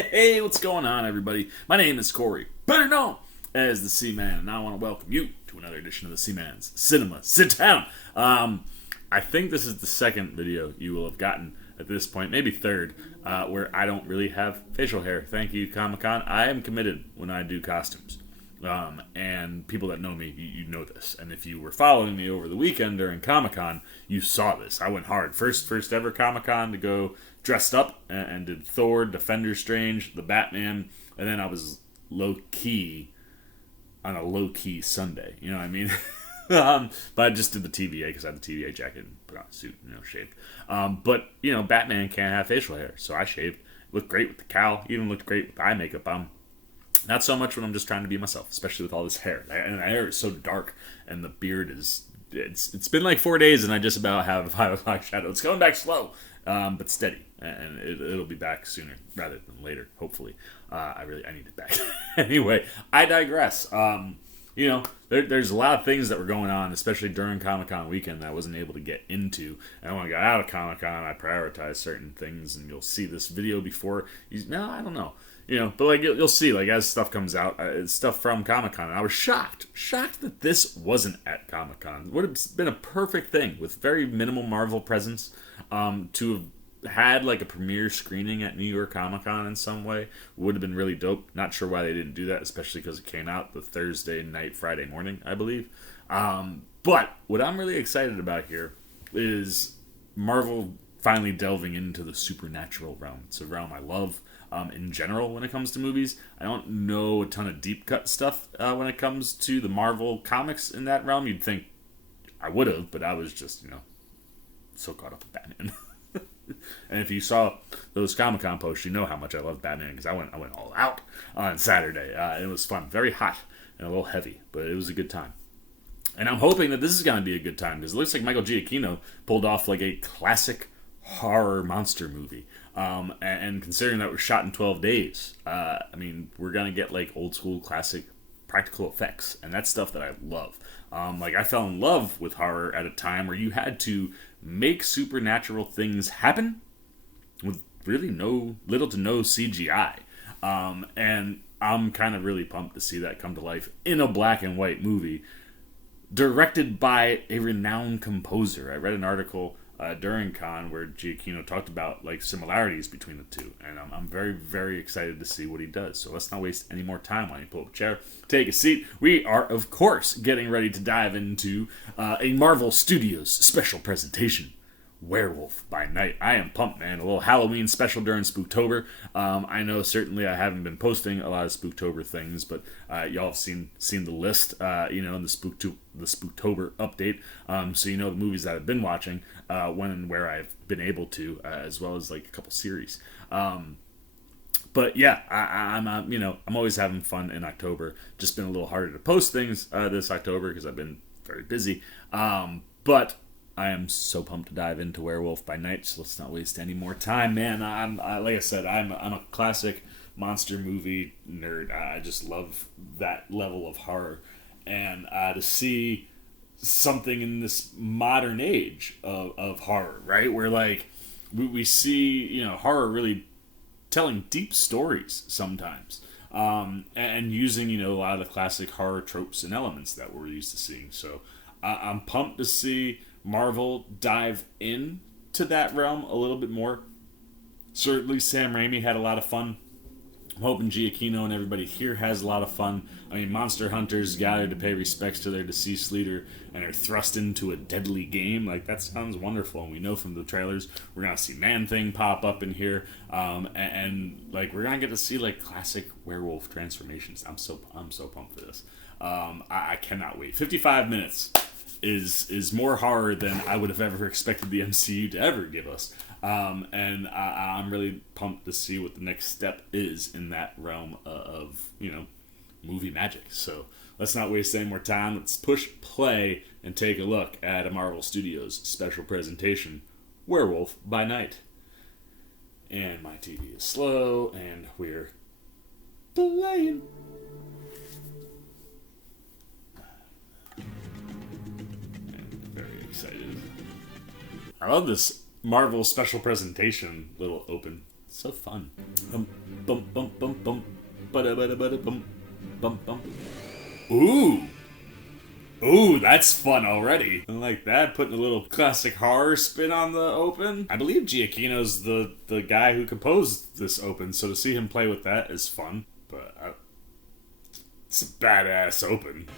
Hey, what's going on, everybody? My name is Corey, better known as the Seaman, and I want to welcome you to another edition of the Seaman's Cinema Sit Down. I think this is the second video you will have gotten at this point, maybe third, where I don't really have facial hair. Thank you, Comic-Con. I am committed when I do costumes. And people that know me, you know this. And if you were following me over the weekend during Comic-Con, you saw this. I went hard. First ever Comic-Con to go dressed up and did Thor, Defender Strange, the Batman, and then I was low-key on a low-key Sunday. You know what I mean? But I just did the TVA because I had the TVA jacket and put on a suit, shaved. But, Batman can't have facial hair, so I shaved. Looked great with the cowl, even looked great with eye makeup on. Not so much when I'm just trying to be myself, especially with all this hair. And the hair is so dark, and the beard is... It's been like 4 days, and I just about have a 5 o'clock shadow. It's coming back slow, but steady. And it'll be back sooner rather than later, hopefully. I need it back. Anyway, I digress. There's a lot of things that were going on, especially during Comic-Con weekend, that I wasn't able to get into. And when I got out of Comic-Con, I prioritized certain things, and you'll see this video before. I don't know. But you'll see, as stuff comes out, it's stuff from Comic-Con, and I was shocked that this wasn't at Comic-Con. It would have been a perfect thing, with very minimal Marvel presence, to have had, a premiere screening at New York Comic-Con in some way. Would have been really dope. Not sure why they didn't do that, especially because it came out the Thursday night, Friday morning, I believe. But what I'm really excited about here is Marvel finally delving into the supernatural realm. It's a realm I love. In general, when it comes to movies, I don't know a ton of deep cut stuff when it comes to the Marvel comics in that realm. You'd think I would have, but I was just, so caught up with Batman. And if you saw those Comic-Con posts, you know how much I love Batman, because I went all out on Saturday. It was fun, very hot and a little heavy, but it was a good time. And I'm hoping that this is going to be a good time, because it looks like Michael Giacchino pulled off a classic horror monster movie. And considering that it was shot in 12 days, we're going to get old school classic practical effects, and that's stuff that I love. I fell in love with horror at a time where you had to make supernatural things happen with really little to no CGI. And I'm kind of really pumped to see that come to life in a black and white movie directed by a renowned composer. I read an article during Con where Giacchino talked about similarities between the two, and I'm very, very excited to see what he does. So let's not waste any more time. Why don't you pull up a chair, take a seat. We are, of course, getting ready to dive into a Marvel Studios special presentation, Werewolf by Night. I am pumped, man. A little Halloween special during Spooktober. I know certainly I haven't been posting a lot of Spooktober things, but y'all have seen the list, in the Spooktober update. So you know the movies that I've been watching, when and where I've been able to, as well as a couple series. But yeah, I'm always having fun in October. Just been a little harder to post things this October because I've been very busy. But I am so pumped to dive into Werewolf by Night, so let's not waste any more time, man. Like I said, I'm a classic monster movie nerd. I just love that level of horror, and to see something in this modern age of horror, right, where we see horror really telling deep stories sometimes, and using a lot of the classic horror tropes and elements that we're used to seeing. So I'm pumped to see Marvel dive into that realm a little bit more. Certainly Sam Raimi had a lot of fun. I'm hoping Giacchino and everybody here has a lot of fun. Monster hunters gather to pay respects to their deceased leader and are thrust into a deadly game. That sounds wonderful. And we know from the trailers we're going to see Man-Thing pop up in here. And we're going to get to see classic werewolf transformations. I'm so pumped for this. I cannot wait. 55 minutes is more horror than I would have ever expected the MCU to ever give us. And I'm really pumped to see what the next step is in that realm of, movie magic. So let's not waste any more time. Let's push play and take a look at a Marvel Studios special presentation, Werewolf by Night. And my TV is slow, and we're playing. Excited. I love this Marvel special presentation little open So fun. Bum, bum, bum, bum, bum. Bada, bada, bada, bum, bum, bum. Ooh! Ooh, that's fun already. I like that, putting a little classic horror spin on the open. I believe Giacchino's the guy who composed this open, so to see him play with that is fun. But it's a badass open.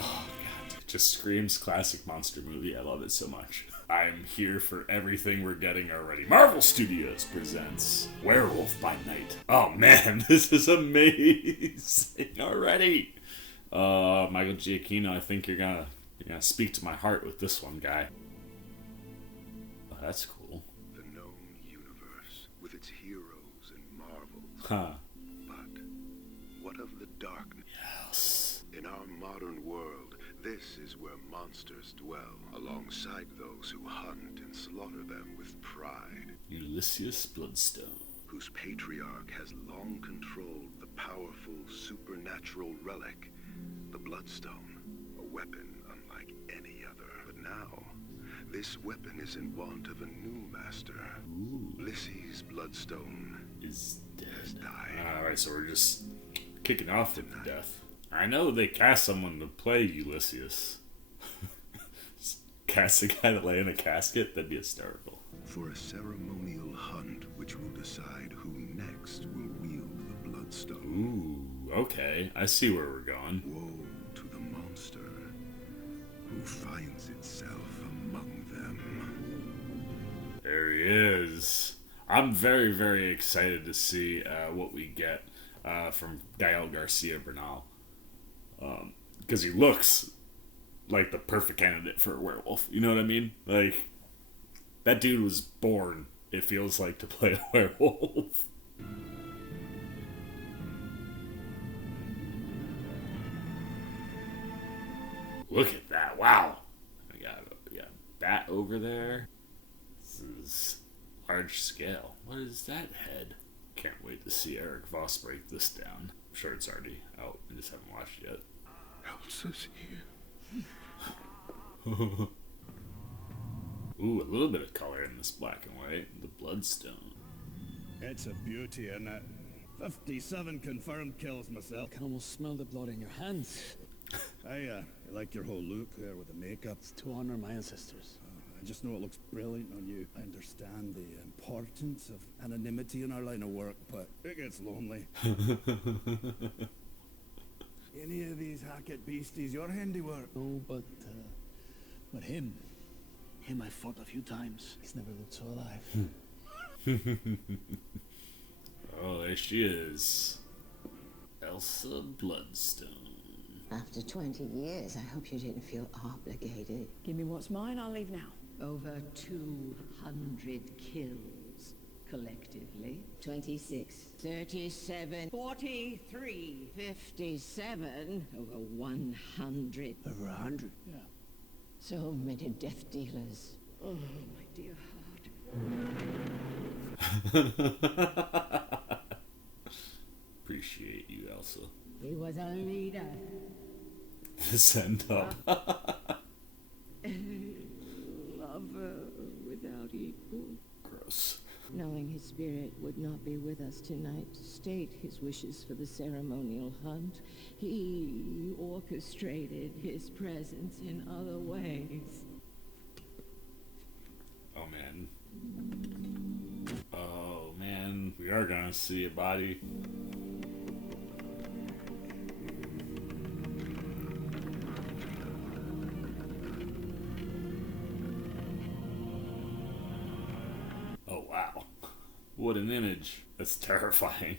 Oh, God. It just screams classic monster movie. I love it so much. I'm here for everything we're getting already. Marvel Studios presents Werewolf by Night. Oh, man, this is amazing already. Michael Giacchino, I think you're gonna speak to my heart with this one, guy. Oh, that's cool. The known universe with its heroes and marvels. Huh. But what of the darkness? Yes. In our modern world, this is where monsters dwell, alongside those who hunt and slaughter them with pride. Ulysses Bloodstone. Whose patriarch has long controlled the powerful supernatural relic, the Bloodstone, a weapon unlike any other. But now, this weapon is in want of a new master. Ooh. Ulysses Bloodstone Is dead. has died. Alright, so we're just kicking off with the death. I know they cast someone to play Ulysses. Cast a guy to lay in a casket? That'd be hysterical. For a ceremonial hunt which will decide who next will wield the Bloodstone. Ooh, okay. I see where we're going. Woe to the monster who finds itself among them. There he is. I'm very, very excited to see what we get from Gael Garcia Bernal. Because he looks like the perfect candidate for a werewolf. You know what I mean? Like, that dude was born, it feels like, to play a werewolf. Look at that. Wow. We got that over there. This is large scale. What is that head? Can't wait to see Eric Voss break this down. I'm sure it's already out. I just haven't watched it yet. Elsa's here. Ooh, a little bit of color in this black and white. The Bloodstone. It's a beauty, isn't it? 57 confirmed kills myself. I can almost smell the blood in your hands. I like your whole look there with the makeup. It's to honor my ancestors. I just know it looks brilliant on you. I understand the importance of anonymity in our line of work, but it gets lonely. Any of these Hackett beasties your handiwork? No, but him I fought a few times. He's never looked so alive. Oh, there she is. Elsa Bloodstone. After 20 years, I hope you didn't feel obligated. Give me what's mine, I'll leave now. Over 200 kills, collectively. 26, 37, 43, 57, over 100. Over 100? Yeah. So many death dealers. Oh, my dear heart. Appreciate you, Elsa. He was a leader. Send up. Lover without equal. Gross. Knowing his spirit would not be with us tonight to state his wishes for the ceremonial hunt, he orchestrated his presence in other ways. Oh, man. Oh, man. We are gonna see a body. Oh, wow. What an image. That's terrifying.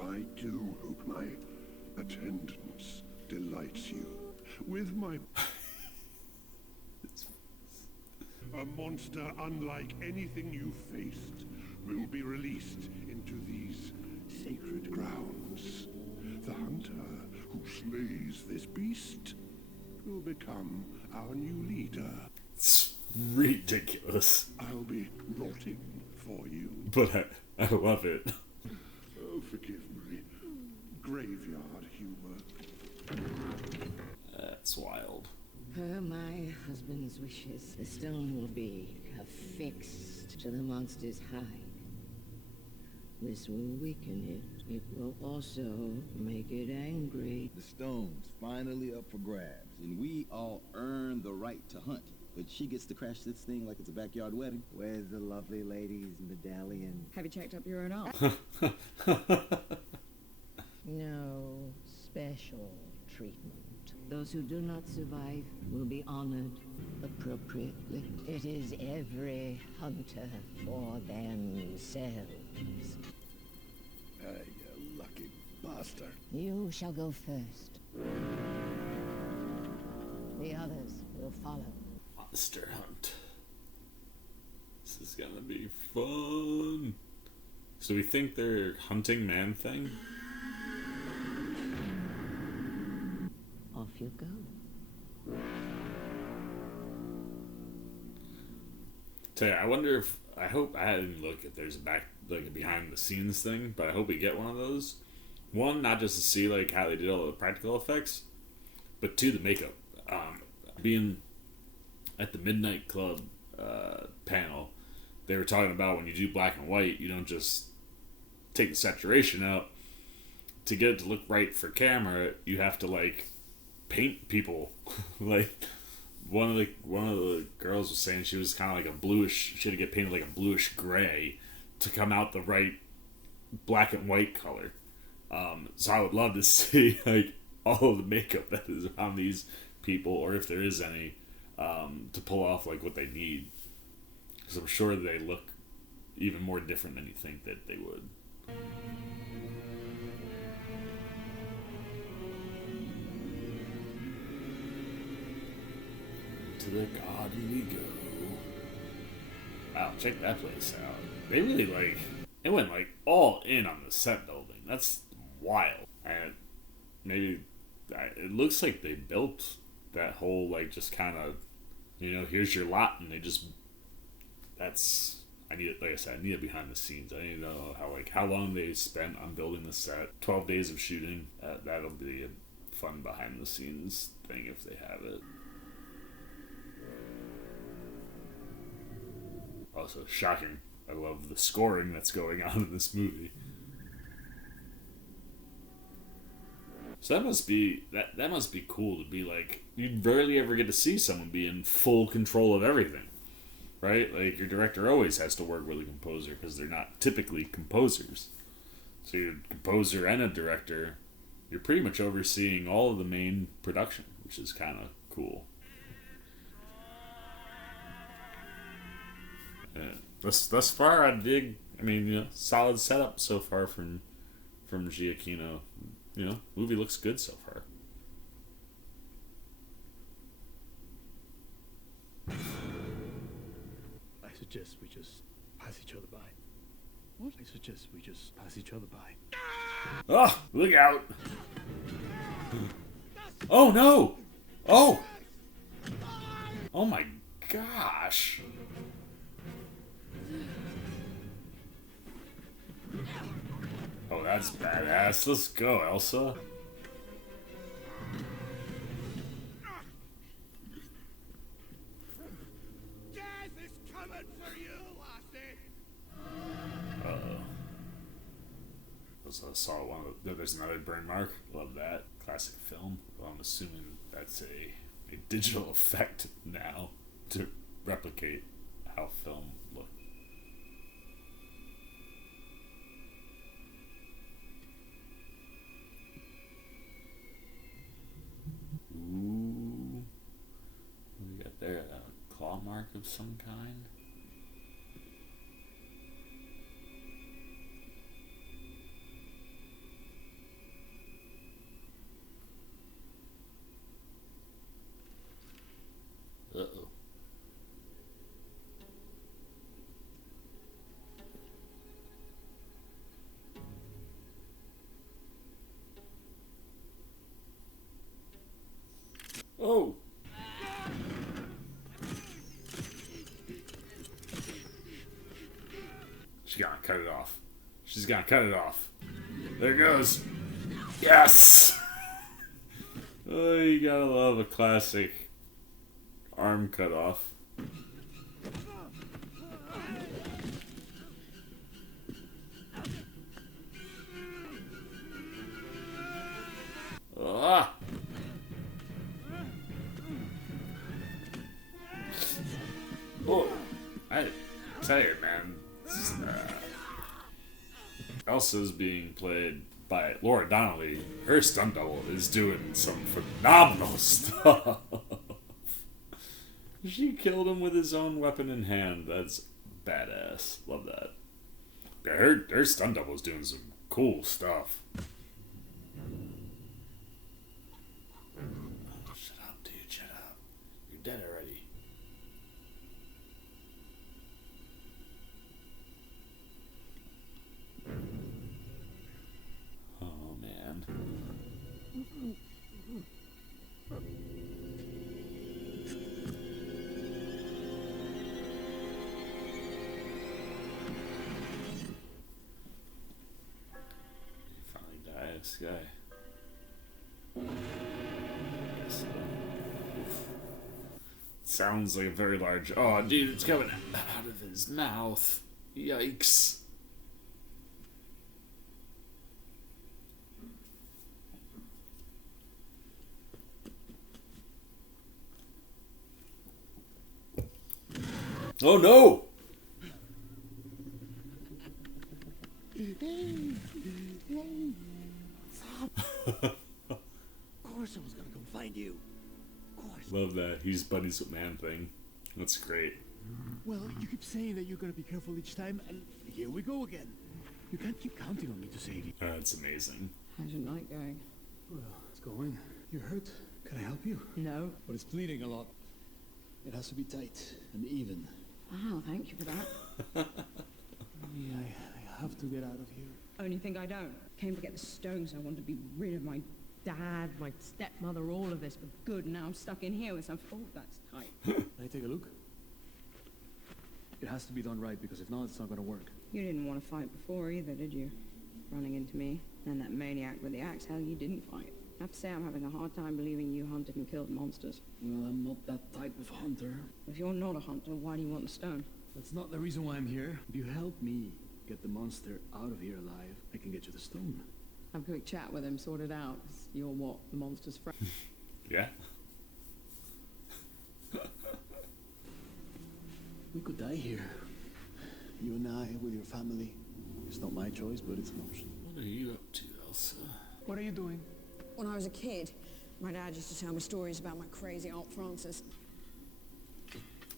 I do hope my attendance delights you. With my... A monster unlike anything you've faced will be released into these sacred grounds. The hunter who slays this beast will become our new leader. It's ridiculous. I'll be rotting for you. But I love it. Oh, forgive my graveyard humor. That's wild. Per my husband's wishes, the stone will be affixed to the monster's hide. This will weaken it. It will also make it angry. The stone's finally up for grabs, and we all earn the right to hunt. But she gets to crash this thing like it's a backyard wedding. Where's the lovely lady's medallion? Have you checked up your own arm? No special treatment. Those who do not survive will be honored appropriately. It is every hunter for themselves. You lucky bastard. You shall go first. The others will follow. Monster hunt. This is gonna be fun. So we think they're hunting Man-Thing? Off you go. Tell you, I wonder if I hope I didn't look if there's a behind the scenes thing, but I hope we get one of those. One, not just to see like how they did all the practical effects, but two, the makeup. Being at the Midnight Club panel, they were talking about when you do black and white, you don't just take the saturation out. To get it to look right for camera, you have to like paint people. Like one of the girls was saying she was kind of like a bluish. She had to get painted like a bluish gray to come out the right black and white color. So I would love to see like all of the makeup that is on these people, or if there is any, to pull off like what they need. Because I'm sure they look even more different than you think that they would. To the garden we go. Wow, check that place out. They really it went like all in on the set building. That's wild. And maybe it looks like they built that whole like just kind of, here's your lot, and they just I need it. Like I said, I need it behind the scenes. I need to know how long they spent on building the set. 12 days of shooting. That'll be a fun behind the scenes thing if they have it. Also shocking. I love the scoring that's going on in this movie. So that must be cool to be like, you rarely ever get to see someone be in full control of everything, right? Like your director always has to work with a composer because they're not typically composers. So you're a composer and a director. You're pretty much overseeing all of the main production, which is kind of cool. Thus far, I dig. I mean, solid setup so far from Giacchino. Movie looks good so far. I suggest we just pass each other by. What? I suggest we just pass each other by. Oh, look out! Oh no! Oh! Oh my gosh! Oh, that's badass. Let's go, Elsa. Death is coming for you, lassie! Uh-oh. Also saw there's another burn mark. Love that. Classic film. Well, I'm assuming that's a digital effect now to replicate how film looked. Ooh. What do we got there? A claw mark of some kind? Uh-oh. Oh! She's gonna cut it off. She's gonna cut it off. There it goes. Yes! Oh, you gotta love a classic Arm cut off. Ah! Oh, I tell you, man. Elsa's being played by Laura Donnelly. Her stunt double is doing some phenomenal stuff. She killed him with his own weapon in hand. That's badass. Love that. Yeah, her stunt double is doing some cool stuff. Shut up, dude. Shut up. You're dead already. Oh, man. Finally die, this guy. Sounds like a very large. Oh, dude, it's coming out of his mouth. Yikes. Oh no! Of course I was gonna come find you. Of course. Love that. He's buddies with Man Thing. That's great. Well, you keep saying that you're gonna be careful each time, and here we go again. You can't keep counting on me to save you. That's amazing. How's your night going? Well, it's going. You're hurt. Can I help you? No. But it's bleeding a lot. It has to be tight and even. Wow, thank you for that. I have to get out of here. Only thing I don't. Came to get the stones. I wanted to be rid of my dad, my stepmother, all of this for good. Now I'm stuck in here with some. Oh, that's tight. Can I take a look? It has to be done right, because if not, it's not going to work. You didn't want to fight before either, did you? Running into me. And that maniac with the axe, hell, you didn't fight. I have to say I'm having a hard time believing you hunted and killed monsters. Well, I'm not that type of hunter. If you're not a hunter, why do you want the stone? That's not the reason why I'm here. If you help me get the monster out of here alive, I can get you the stone. Have a quick chat with him, sort it out. 'Cause you're what? The monster's friend? Yeah. We could die here. You and I with your family. It's not my choice, but it's an option. What are you up to, Elsa? What are you doing? When I was a kid, my dad used to tell me stories about my crazy Aunt Frances.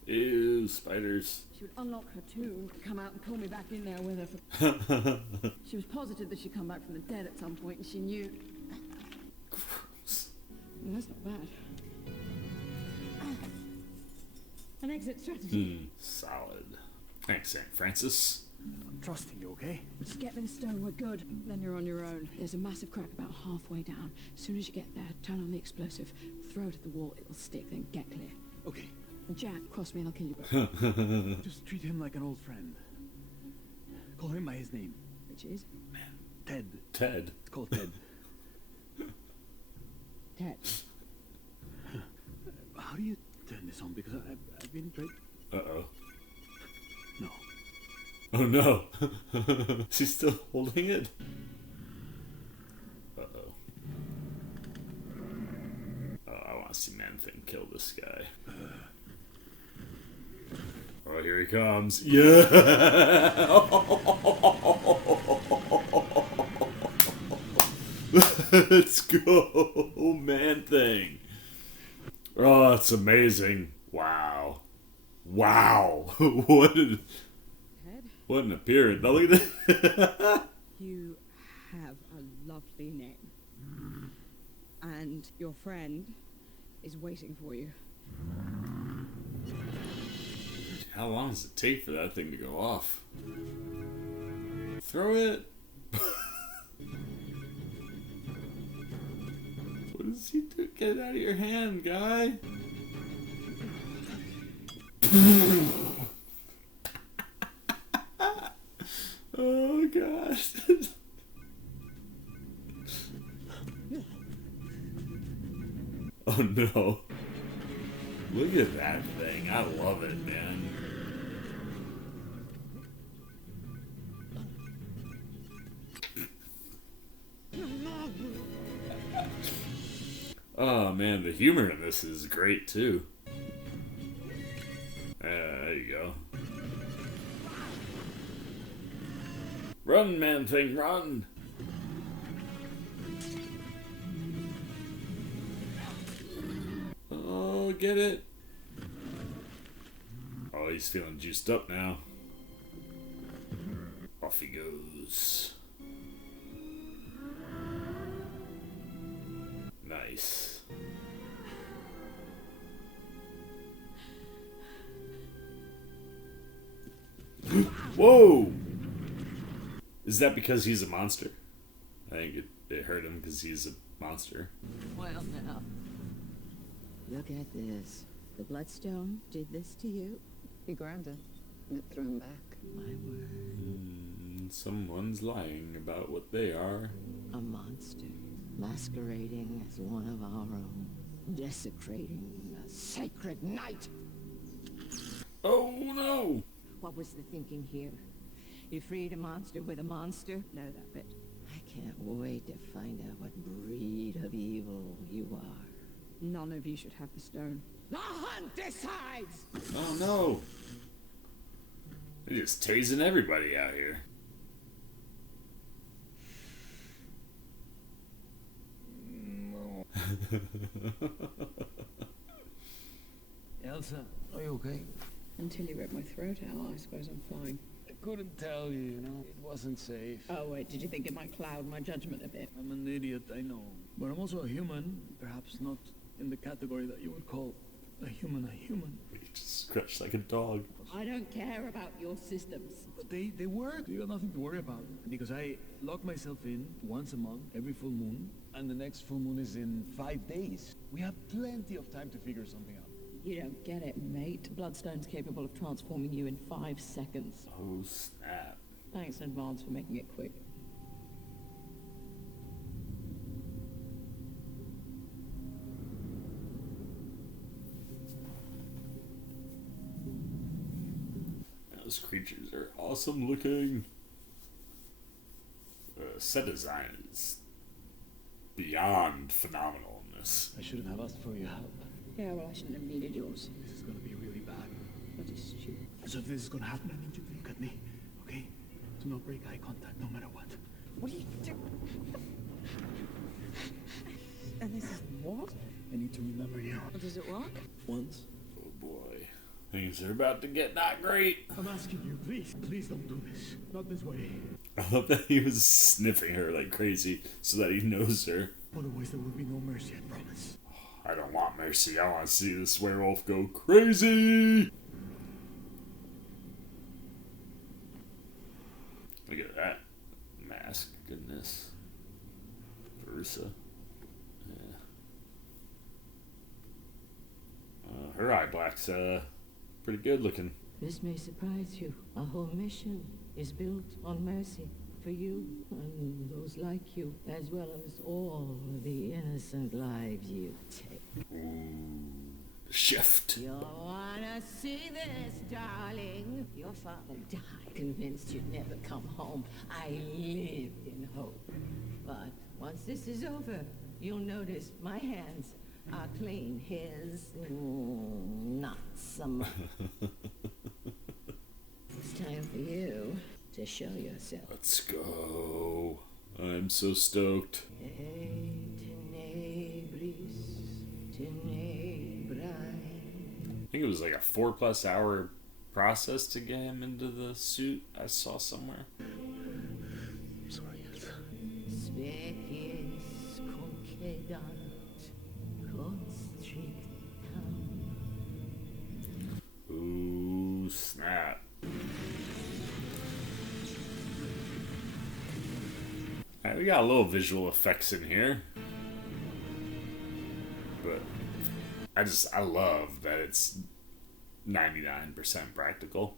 Ew, spiders. She would unlock her tomb, come out and pull me back in there with her. For... She was positive that she'd come back from the dead at some point, and she knew. Gross. Well, that's not bad. An exit strategy. Solid. Thanks, St. Francis. I'm trusting you, okay? Just get me the stone, we're good. Then you're on your own. There's a massive crack about halfway down. As soon as you get there, turn on the explosive, throw it at the wall, it'll stick, then get clear. Okay. And Jack, cross me and I'll kill you both. Just treat him like an old friend. Call him by his name. Which is? Ted. Ted. It's called Ted. Ted. How do you turn this on? Because I've been tried. Uh-oh. No. Oh no. She's still holding it? Uh-oh. Oh, I want to see Man Thing kill this guy. Oh, here he comes. Yeah! Let's go, Man Thing. Oh, that's amazing. Wow. Wow. What an appearance. Now look at this. You have a lovely name. And your friend is waiting for you. How long does it take for that thing to go off? Throw it. What does he do? Get it out of your hand, guy. Oh gosh. Oh no. Look at that thing. I love it, man. Oh man, the humor in this is great too. There you go. Run, man thing, run! Oh, get it! Oh, he's feeling juiced up now. Off he goes. Nice. Whoa! Is that because he's a monster? I think it hurt him because he's a monster. Well, now. Look at this. The Bloodstone did this to you? He grabbed it and it threw him back. My word. Someone's lying about what they are. A monster. Masquerading as one of our own. Desecrating a sacred night. Oh no! What was the thinking here? You freed a monster with a monster? Know that bit. I can't wait to find out what breed of evil you are. None of you should have the stone. The hunt decides! Oh no! They're just tasing everybody out here. No. Elsa, are you okay? Until you ripped my throat out, I suppose I'm fine. I couldn't tell you, you know. It wasn't safe. Oh, wait, did you think it might cloud my judgment a bit? I'm an idiot, I know. But I'm also a human, perhaps not in the category that you would call a human. He just scratched like a dog. I don't care about your systems. But they work. You got nothing to worry about. Because I lock myself in once a month, every full moon, and the next full moon is in 5 days. We have plenty of time to figure something out. You don't get it, mate. Bloodstone's capable of transforming you in 5 seconds. Oh snap. Thanks in advance for making it quick. Those creatures are awesome looking. Set design is beyond phenomenal in this. I shouldn't have asked for your help. Yeah, well, I shouldn't have needed yours. This is gonna be really bad. That is stupid. So if this is gonna happen, I need you to look at me, okay? Do not break eye contact, no matter what. What are you doing? And this is what? I need to remember you. Does it work? Once. Oh boy. Things are about to get not great. I'm asking you, please don't do this. Not this way. I love that he was sniffing her like crazy so that he knows her. Otherwise there will be no mercy, I promise. I don't want mercy. I want to see this werewolf go crazy. Look at that mask. Goodness. Versa. Yeah. Her eye black's pretty good looking. This may surprise you. Our whole mission is built on mercy for you and those like you, as well as all the innocent lives you take. Ooh. Shift. You wanna see this, darling? Your father died, convinced you'd never come home. I lived in hope. But once this is over, you'll notice my hands are clean. His, not so much. It's time for you to show yourself. Let's go. I'm so stoked. I think it was like a 4+ hour process to get him into the suit. I saw somewhere. I'm sorry, Elsa. Ooh, snap. Alright, we got a little visual effects in here. But I love that it's 99% practical.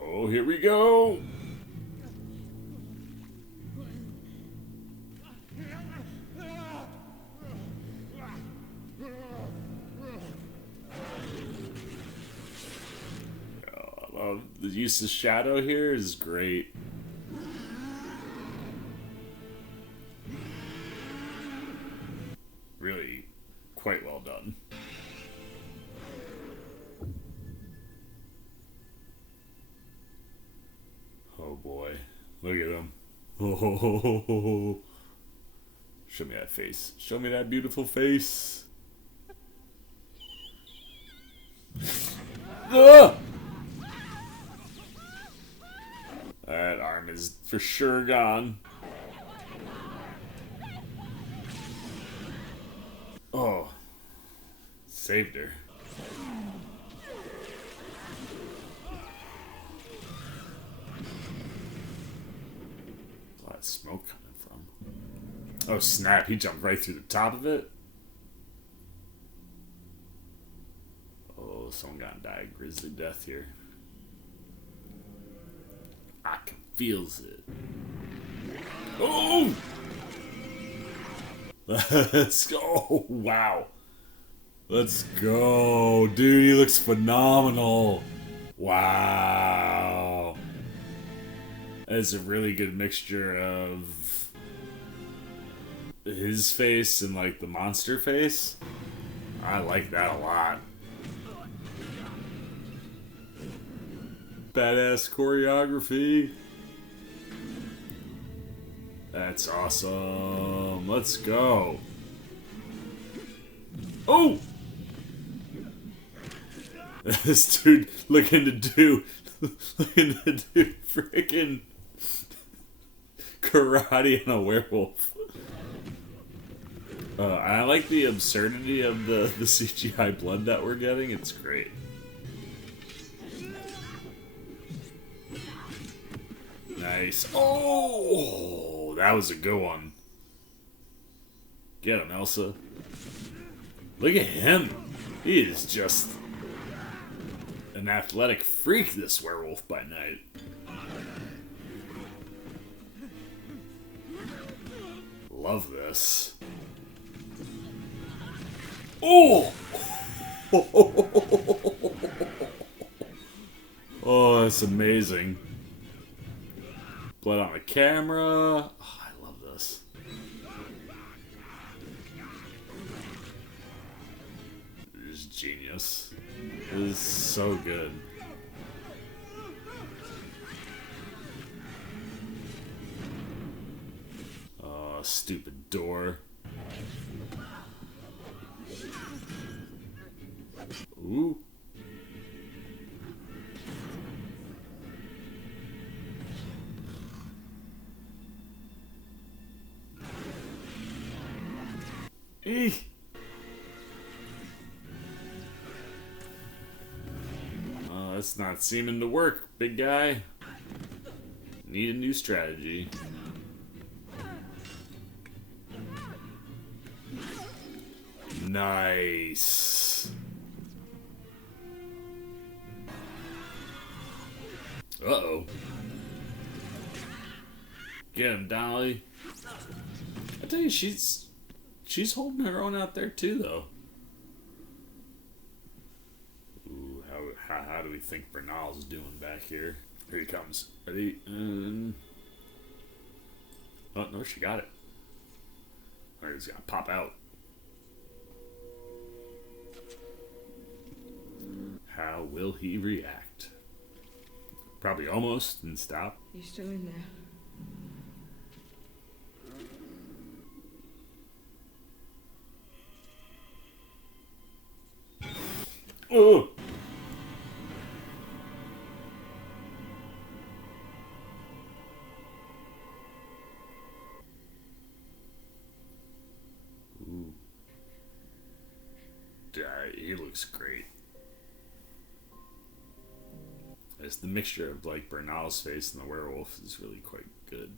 Oh, here here we go. The use of shadow here is great. Really quite well done. Oh boy. Look at him. Oh. Show me that face. Show me that beautiful face. Ah! That arm is for sure gone. Oh. Saved her. A lot of smoke coming from. Oh snap, he jumped right through the top of it. Oh, someone got to die a grisly death here. I can feels it. Oh! Let's go. Wow. Let's go. Dude, he looks phenomenal. Wow. That's a really good mixture of his face and like the monster face. I like that a lot. Badass choreography. That's awesome. Let's go. Oh! This dude looking to do freaking karate on a werewolf. I like the absurdity of the CGI blood that we're getting. It's great. Nice. Oh, that was a good one. Get him, Elsa. Look at him. He is just an athletic freak, this Werewolf by Night. Love this. Oh! Oh, that's amazing. Blood on the camera. Oh, I love this. This is genius. This is so good. Oh, stupid door. Ooh. Eek. Oh, that's not seeming to work, big guy. Need a new strategy. Nice. Uh-oh. Get him, Dolly. I tell you, she's holding her own out there too, though. Ooh, how do we think Bernal's doing back here? Here he comes. Ready? Oh, no, she got it. Alright, he's gonna pop out. How will he react? Probably almost and stop. You're still in there. Oh! Ooh. He looks great. It's the mixture of like Bernal's face and the werewolf is really quite good.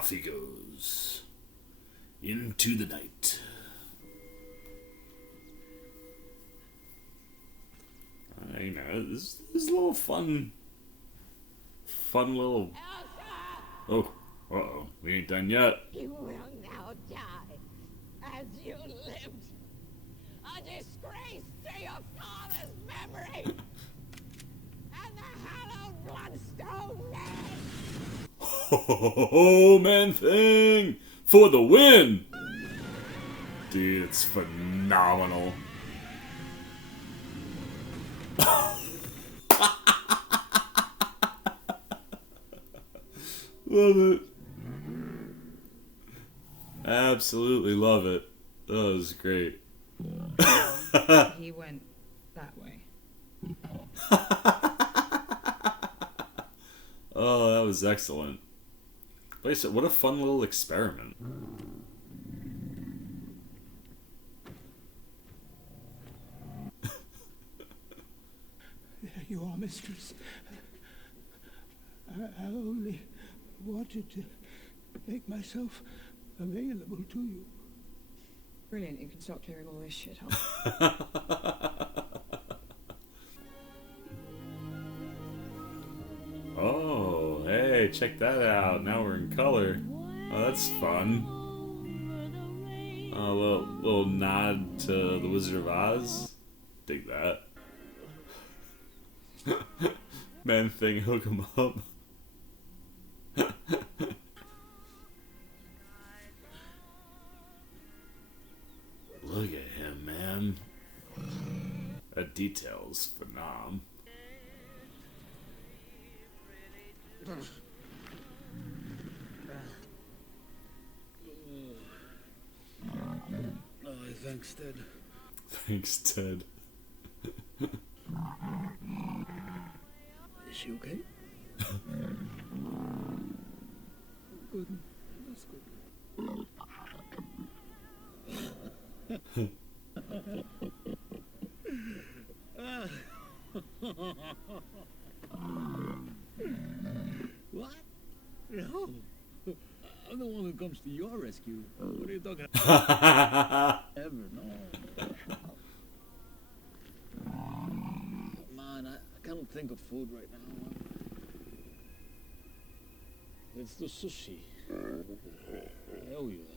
off he goes into the night. You know, this little fun little. Oh, uh-oh, we ain't done yet. You will now die as you lived. A disgrace to your father's memory and the hallowed bloodstone name. Oh, man thing for the win! Dude, it's phenomenal. Love it. Absolutely love it. That was great. He went that way. Oh, that was excellent. What a fun little experiment. There you are, mistress. I only wanted to make myself available to you. Brilliant, you can start clearing all this shit up. Oh, hey, check that out. Now we're in color. Oh, that's fun. A little nod to the Wizard of Oz. Dig that. Man thing, hook him up. Look at him, man. That detail's phenom. Oh, thanks, Ted. Thanks, Ted. Is she okay? Good. That's good. What? No. I'm the one who comes to your rescue. What are you talking about? Ever, no. Man, I can't think of food right now. Let's do sushi. I owe you that.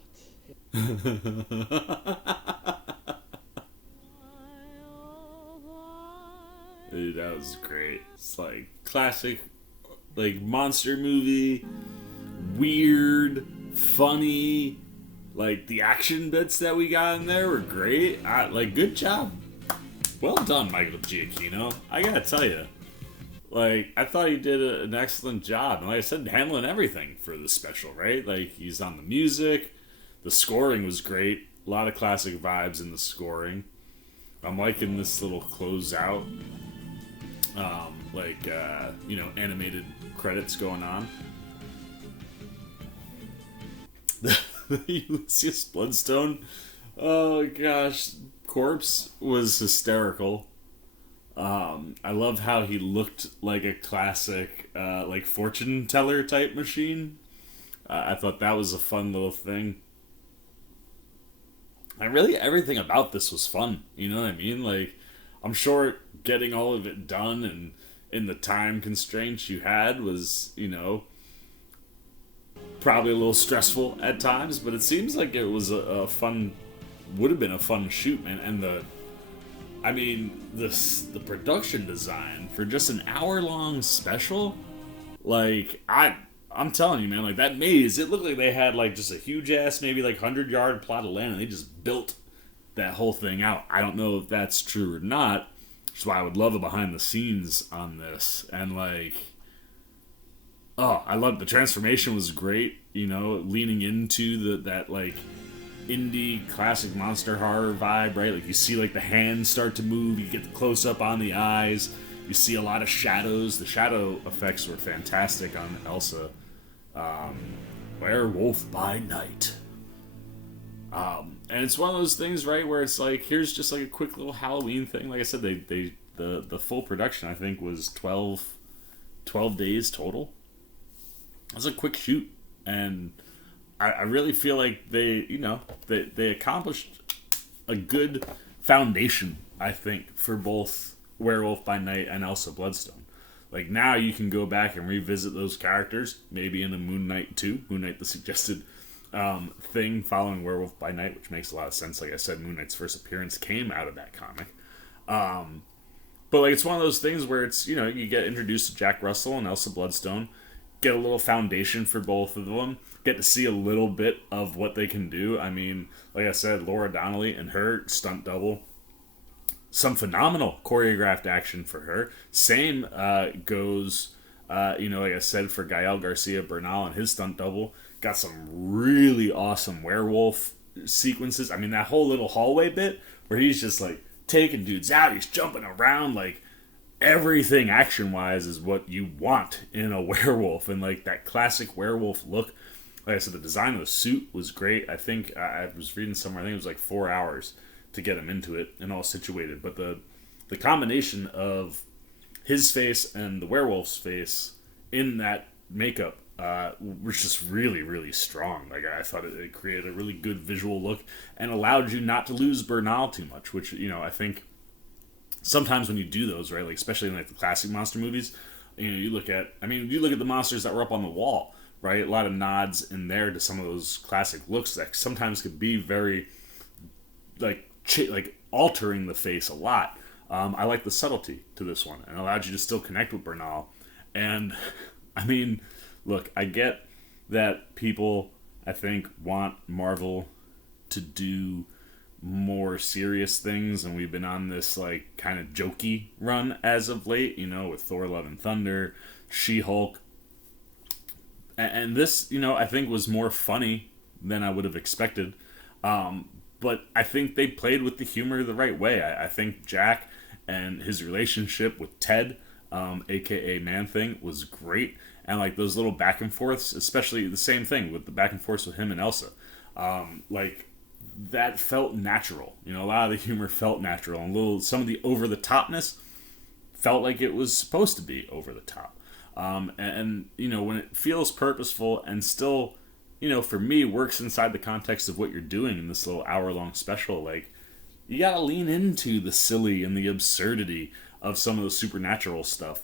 Dude, that was great. It's like classic, like monster movie, weird, funny. Like the action bits that we got in there were great. Like, good job. Well done, Michael Giacchino. I gotta tell you, like, I thought he did an excellent job. And like I said, handling everything for the special, right? Like, he's on the music, the scoring was great. A lot of classic vibes in the scoring. I'm liking this little closeout. You know, animated credits going on. The Ulysses Bloodstone, oh gosh, corpse was hysterical. I love how he looked like a classic, like fortune teller type machine. I thought that was a fun little thing. And really, everything about this was fun. You know what I mean? Like, I'm sure getting all of it done and in the time constraints you had was, you know, probably a little stressful at times, but it seems like it was a fun, would have been a fun shoot, man. And the production design for just an hour-long special, like, I'm telling you, man, like, that maze, it looked like they had, like, just a huge-ass, maybe, like, 100-yard plot of land, and they just built that whole thing out. I don't know if that's true or not, which is why I would love a behind-the-scenes on this. And, like, oh, I love the transformation was great, you know, leaning into that like indie classic monster horror vibe, right? Like, you see like the hands start to move, you get the close up on the eyes, you see a lot of shadows. The shadow effects were fantastic on Elsa. Werewolf by Night. And it's one of those things, right, where it's like, here's just like a quick little Halloween thing. Like I said, the full production, I think, was 12 days total. It was a quick shoot, and I really feel like they accomplished a good foundation, I think, for both Werewolf by Night and Elsa Bloodstone. Like, now you can go back and revisit those characters, maybe in a Moon Knight 2. Moon Knight, the suggested thing following Werewolf by Night, which makes a lot of sense. Like I said, Moon Knight's first appearance came out of that comic. But, like, it's one of those things where it's, you get introduced to Jack Russell and Elsa Bloodstone, get a little foundation for both of them, get to see a little bit of what they can do. I mean, like I said, Laura Donnelly and her stunt double, some phenomenal choreographed action for her. Same goes, like I said, for Gael Garcia Bernal and his stunt double. Got some really awesome werewolf sequences. I mean, that whole little hallway bit where he's just, like, taking dudes out, he's jumping around, like, everything action-wise is what you want in a werewolf. And, like, that classic werewolf look, like I said, the design of the suit was great. I think, I was reading somewhere, I think it was like 4 hours to get him into it and all situated. But the combination of his face and the werewolf's face in that makeup was just really, really strong. Like, I thought it created a really good visual look and allowed you not to lose Bernal too much, which, I think sometimes when you do those, right, like especially in like the classic monster movies, you look at the monsters that were up on the wall, right? A lot of nods in there to some of those classic looks that sometimes could be very like altering the face a lot. I like the subtlety to this one, and allowed you to still connect with Bernal. And I mean, look, I get that people, I think, want Marvel to do more serious things, and we've been on this like kind of jokey run as of late, with Thor: Love and Thunder, She-Hulk, and this, I think was more funny than I would have expected. But I think they played with the humor the right way. I think Jack and his relationship with Ted, aka Man-Thing, was great. And like those little back and forths, especially the same thing with the back and forths with him and Elsa. That felt natural. A lot of the humor felt natural. And some of the over-the-topness felt like it was supposed to be over the top. And when it feels purposeful and still, for me, works inside the context of what you're doing in this little hour-long special, like, you gotta lean into the silly and the absurdity of some of the supernatural stuff.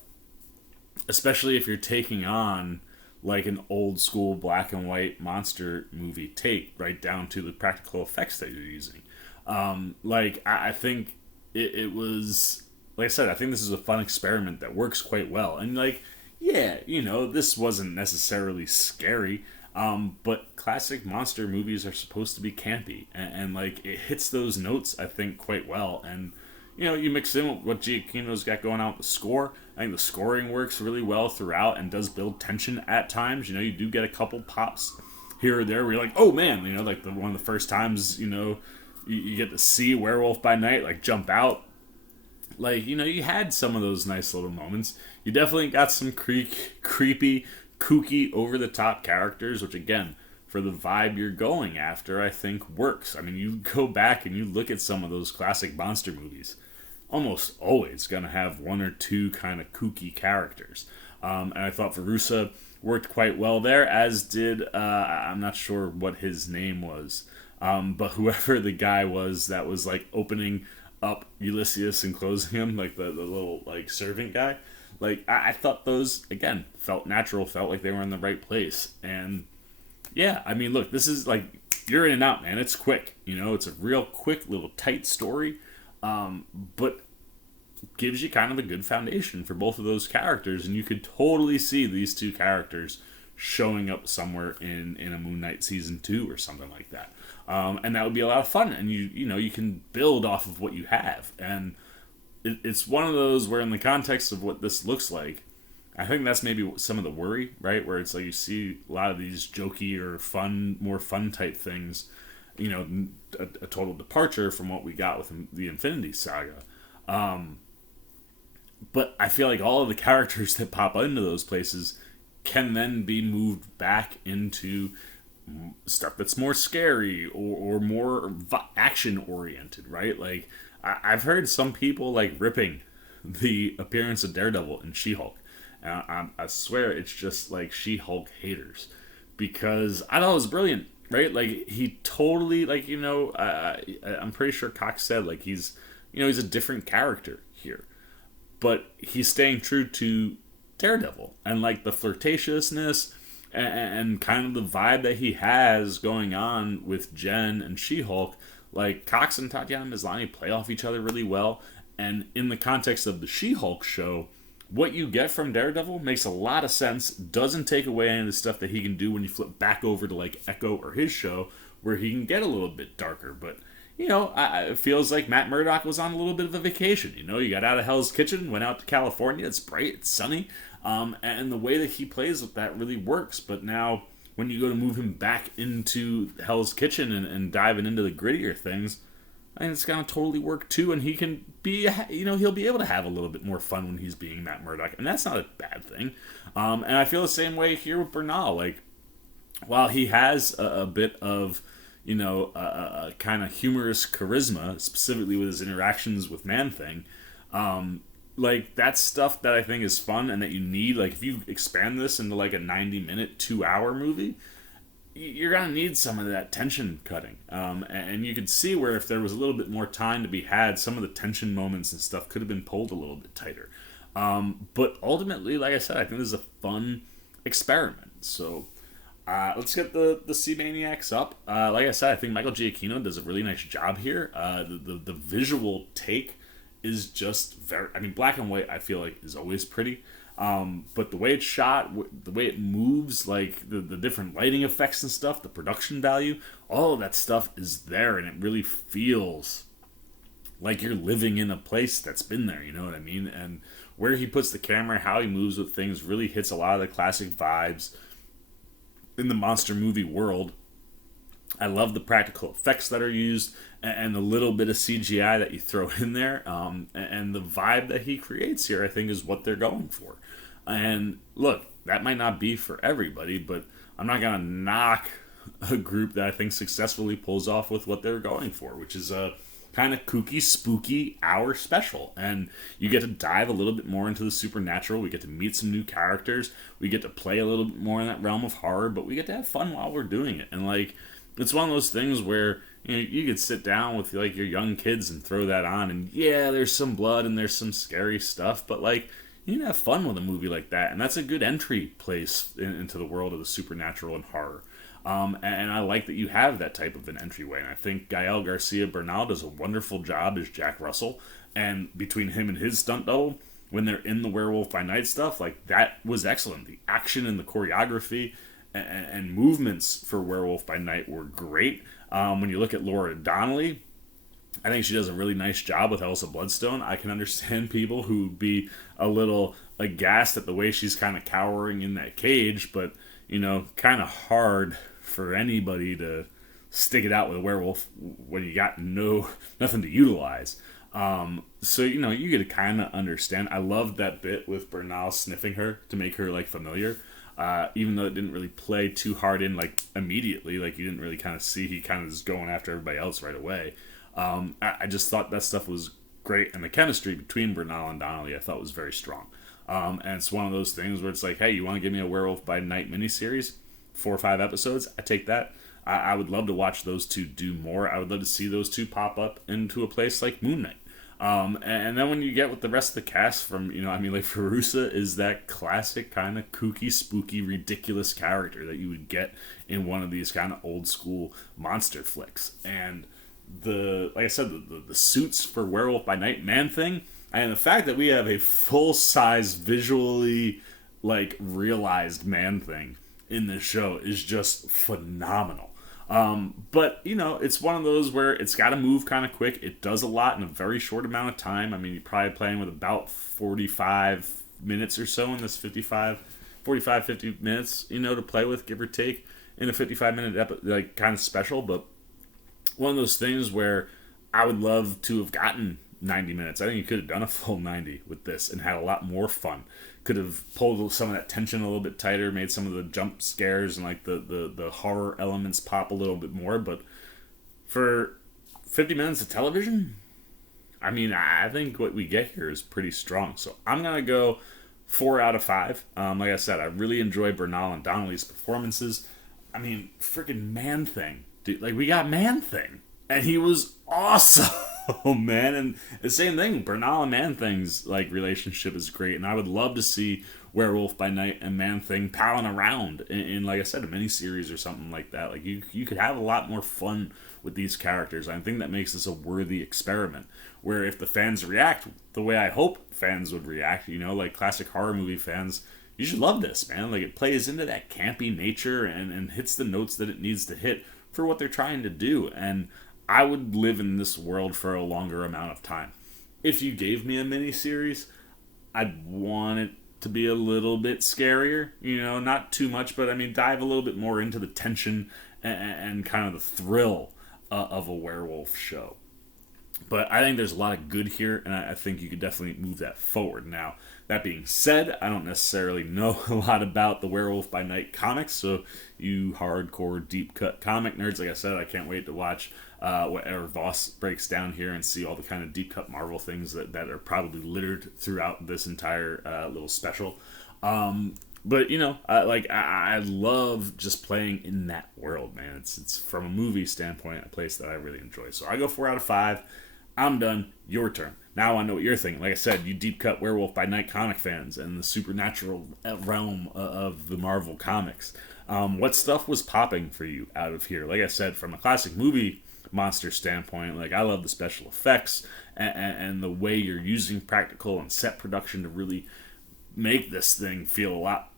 Especially if you're taking on, like, an old-school black-and-white monster movie take, right down to the practical effects that you're using. I think it was... Like I said, I think this is a fun experiment that works quite well. And, like, yeah, this wasn't necessarily scary, but classic monster movies are supposed to be campy, and like, it hits those notes, I think, quite well. And you mix in what Giacchino's got going on with the score. I think the scoring works really well throughout and does build tension at times. You do get a couple pops here or there where you're like, oh man, like one of the first times you get to see Werewolf by Night like jump out. Like, you had some of those nice little moments. You definitely got some creepy, kooky, over-the-top characters, which, again, for the vibe you're going after, I think works. I mean, you go back and you look at some of those classic monster movies, almost always going to have one or two kind of kooky characters. And I thought Verussa worked quite well there, as did, I'm not sure what his name was, but whoever the guy was that was, like, opening up Ulysses and closing him, like the little like servant guy. Like, I thought those, again, felt natural, felt like they were in the right place. And yeah, I mean, look, this is like, you're in and out, man. It's quick, it's a real quick little tight story, but gives you kind of a good foundation for both of those characters. And you could totally see these two characters showing up somewhere in a Moon Knight season 2 or something like that. And that would be a lot of fun. And you can build off of what you have. And it's one of those where, in the context of what this looks like, I think that's maybe some of the worry, right? Where it's like you see a lot of these jokey or more fun type things, a total departure from what we got with the Infinity Saga. But I feel like all of the characters that pop into those places can then be moved back into stuff that's more scary or more action oriented, right? Like, I've heard some people like ripping the appearance of Daredevil and She-Hulk. I swear it's just like She-Hulk haters, because I thought it was brilliant, right? Like, he totally, like, I'm pretty sure Cox said, like, he's a different character here. But he's staying true to Daredevil. And, like, the flirtatiousness and kind of the vibe that he has going on with Jen and She-Hulk, like, Cox and Tatiana Maslany play off each other really well. And in the context of the She-Hulk show, what you get from Daredevil makes a lot of sense, doesn't take away any of the stuff that he can do when you flip back over to, like, Echo or his show, where he can get a little bit darker. But, it feels like Matt Murdock was on a little bit of a vacation. You got out of Hell's Kitchen, went out to California, it's bright, it's sunny, and the way that he plays with that really works. But now, when you go to move him back into Hell's Kitchen and diving into the grittier things, I think it's going to totally work too, and he can be, he'll be able to have a little bit more fun when he's being Matt Murdock, and that's not a bad thing. And I feel the same way here with Bernal. Like, while he has a bit of, a kind of humorous charisma, specifically with his interactions with Man-Thing, like, that's stuff that I think is fun and that you need. Like, if you expand this into, like, a 90-minute, 2-hour movie, you're going to need some of that tension cutting. And you could see where if there was a little bit more time to be had, some of the tension moments and stuff could have been pulled a little bit tighter. But ultimately, like I said, I think this is a fun experiment. So let's get the Sea Maniacs up. Like I said, I think Michael Giacchino does a really nice job here. The visual take is just very... I mean, black and white, I feel like, is always pretty. But the way it's shot, the way it moves, like the different lighting effects and stuff, the production value, all of that stuff is there, and it really feels like you're living in a place that's been there, you know what I mean? And where he puts the camera, how he moves with things, really hits a lot of the classic vibes in the monster movie world. I love the practical effects that are used and the little bit of CGI that you throw in there. And the vibe that he creates here, I think, is what they're going for. And look, that might not be for everybody, but I'm not going to knock a group that I think successfully pulls off with what they're going for, which is a kind of kooky, spooky hour special. And you get to dive a little bit more into the supernatural. We get to meet some new characters. We get to play a little bit more in that realm of horror, but we get to have fun while we're doing it. And, like, it's one of those things where you could sit down with, like, your young kids and throw that on, and yeah, there's some blood and there's some scary stuff, but, like, you can have fun with a movie like that, and that's a good entry place into the world of the supernatural and horror. And I like that you have that type of an entryway, and I think Gael Garcia Bernal does a wonderful job as Jack Russell, and between him and his stunt double, when they're in the Werewolf by Night stuff, like, that was excellent. The action and the choreography and movements for Werewolf by Night were great. When you look at Laura Donnelly, I think she does a really nice job with Elsa Bloodstone. I can understand people who would be a little aghast at the way she's kind of cowering in that cage, but, kind of hard for anybody to stick it out with a werewolf when you got nothing to utilize. So, you get to kind of understand. I loved that bit with Bernal sniffing her to make her, like, familiar. Even though it didn't really play too hard in, like, immediately, like, you didn't really kind of see, he kind of is going after everybody else right away. I just thought that stuff was great, and the chemistry between Bernal and Donnelly I thought was very strong. And it's one of those things where it's like, hey, you want to give me a Werewolf by Night miniseries? 4 or 5 episodes? I take that. I would love to watch those two do more. I would love to see those two pop up into a place like Moon Knight. And then when you get with the rest of the cast from, like Fairuza is that classic kind of kooky, spooky, ridiculous character that you would get in one of these kind of old school monster flicks. And like I said, the suits for Werewolf by Night, Man-Thing, and the fact that we have a full-size, visually, like, realized Man-Thing in this show is just phenomenal. But, it's one of those where it's got to move kind of quick. It does a lot in a very short amount of time. I mean, you're probably playing with about 45 minutes or so in this 50 minutes, to play with, give or take, in a 55-minute, kind of special. But one of those things where I would love to have gotten 90 minutes. I think you could have done a full 90 with this and had a lot more fun. Could have pulled some of that tension a little bit tighter, made some of the jump scares and, like, the horror elements pop a little bit more. But for 50 minutes of television, I mean, I think what we get here is pretty strong. So I'm going to go 4 out of 5. Like I said, I really enjoy Bernal and Donnelly's performances. I mean, freaking Man-Thing. Dude, like, we got Man-Thing. And he was awesome, man. And the same thing, Bernal and Man-Thing's, like, relationship is great. And I would love to see Werewolf by Night and Man-Thing palling around in, like I said, a miniseries or something like that. Like, you could have a lot more fun with these characters. I think that makes this a worthy experiment. Where if the fans react the way I hope fans would react, you know, like classic horror movie fans, you should love this, man. Like, it plays into that campy nature and hits the notes that it needs to hit for what they're trying to do. And I would live in this world for a longer amount of time. If you gave me a miniseries, I'd want it to be a little bit scarier, you know, not too much, but I mean, dive a little bit more into the tension and kind of the thrill of a werewolf show. But I think there's a lot of good here, and I think you could definitely move that forward. Now, that being said, I don't necessarily know a lot about the Werewolf by Night comics, so you hardcore, deep-cut comic nerds, like I said, I can't wait to watch whatever Voss breaks down here and see all the kind of deep-cut Marvel things that are probably littered throughout this entire little special. But, you know, I love just playing in that world, man. It's from a movie standpoint, a place that I really enjoy. So I go 4 out of 5. I'm done. Your turn. Now I know what you're thinking. Like I said, you deep-cut Werewolf by Night comic fans and the supernatural realm of the Marvel comics. What stuff was popping for you out of here? Like I said, from a classic movie monster standpoint, like, I love the special effects and the way you're using practical and set production to really make this thing feel a lot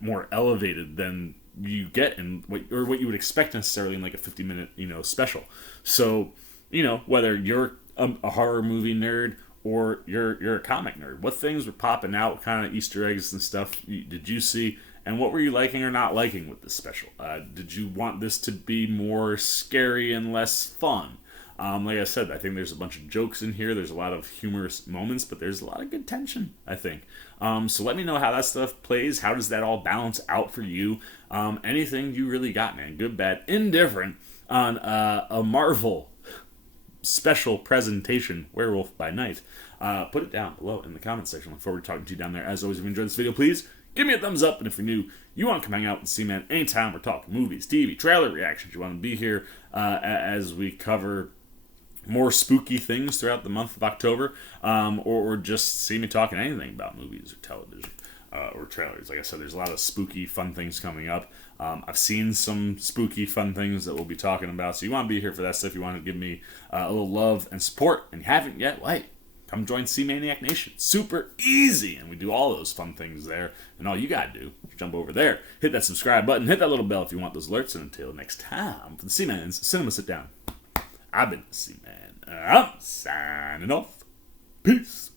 more elevated than you get in what you would expect necessarily in like a 50-minute, you know, special. So, you know, whether you're a horror movie nerd or you're a comic nerd, what things were popping out, what kind of Easter eggs and stuff did you see, and what were you liking or not liking with this special? Did you want this to be more scary and less fun? Like I said, I think there's a bunch of jokes in here. There's a lot of humorous moments, but there's a lot of good tension, I think. So let me know how that stuff plays. How does that all balance out for you? Anything you really got, man. Good, bad, indifferent on a Marvel special presentation, Werewolf by Night. Put it down below in the comment section. Look forward to talking to you down there. As always, if you enjoyed this video, please give me a thumbs up. And if you're new, you want to come hang out with C-Man anytime we're talking movies, TV, trailer reactions, you want to be here as we cover more spooky things throughout the month of October, or just see me talking anything about movies or television or trailers. Like I said, there's a lot of spooky, fun things coming up. I've seen some spooky, fun things that we'll be talking about, so you want to be here for that stuff. You want to give me a little love and support, and you haven't yet, wait, come join C-Maniac Nation. Super easy, and we do all those fun things there, and all you gotta do is jump over there, hit that subscribe button, hit that little bell if you want those alerts, and until next time, for the C-Man's Cinema Sit Down, I've been the C-Man, and I'm signing off. Peace.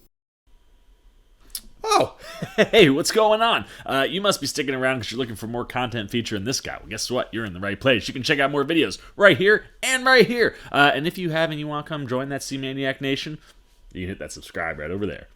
Oh, hey, what's going on? You must be sticking around because you're looking for more content featuring this guy. Well, guess what? You're in the right place. You can check out more videos right here and right here. And if you have and you want to come join that C-Maniac Nation, you can hit that subscribe right over there.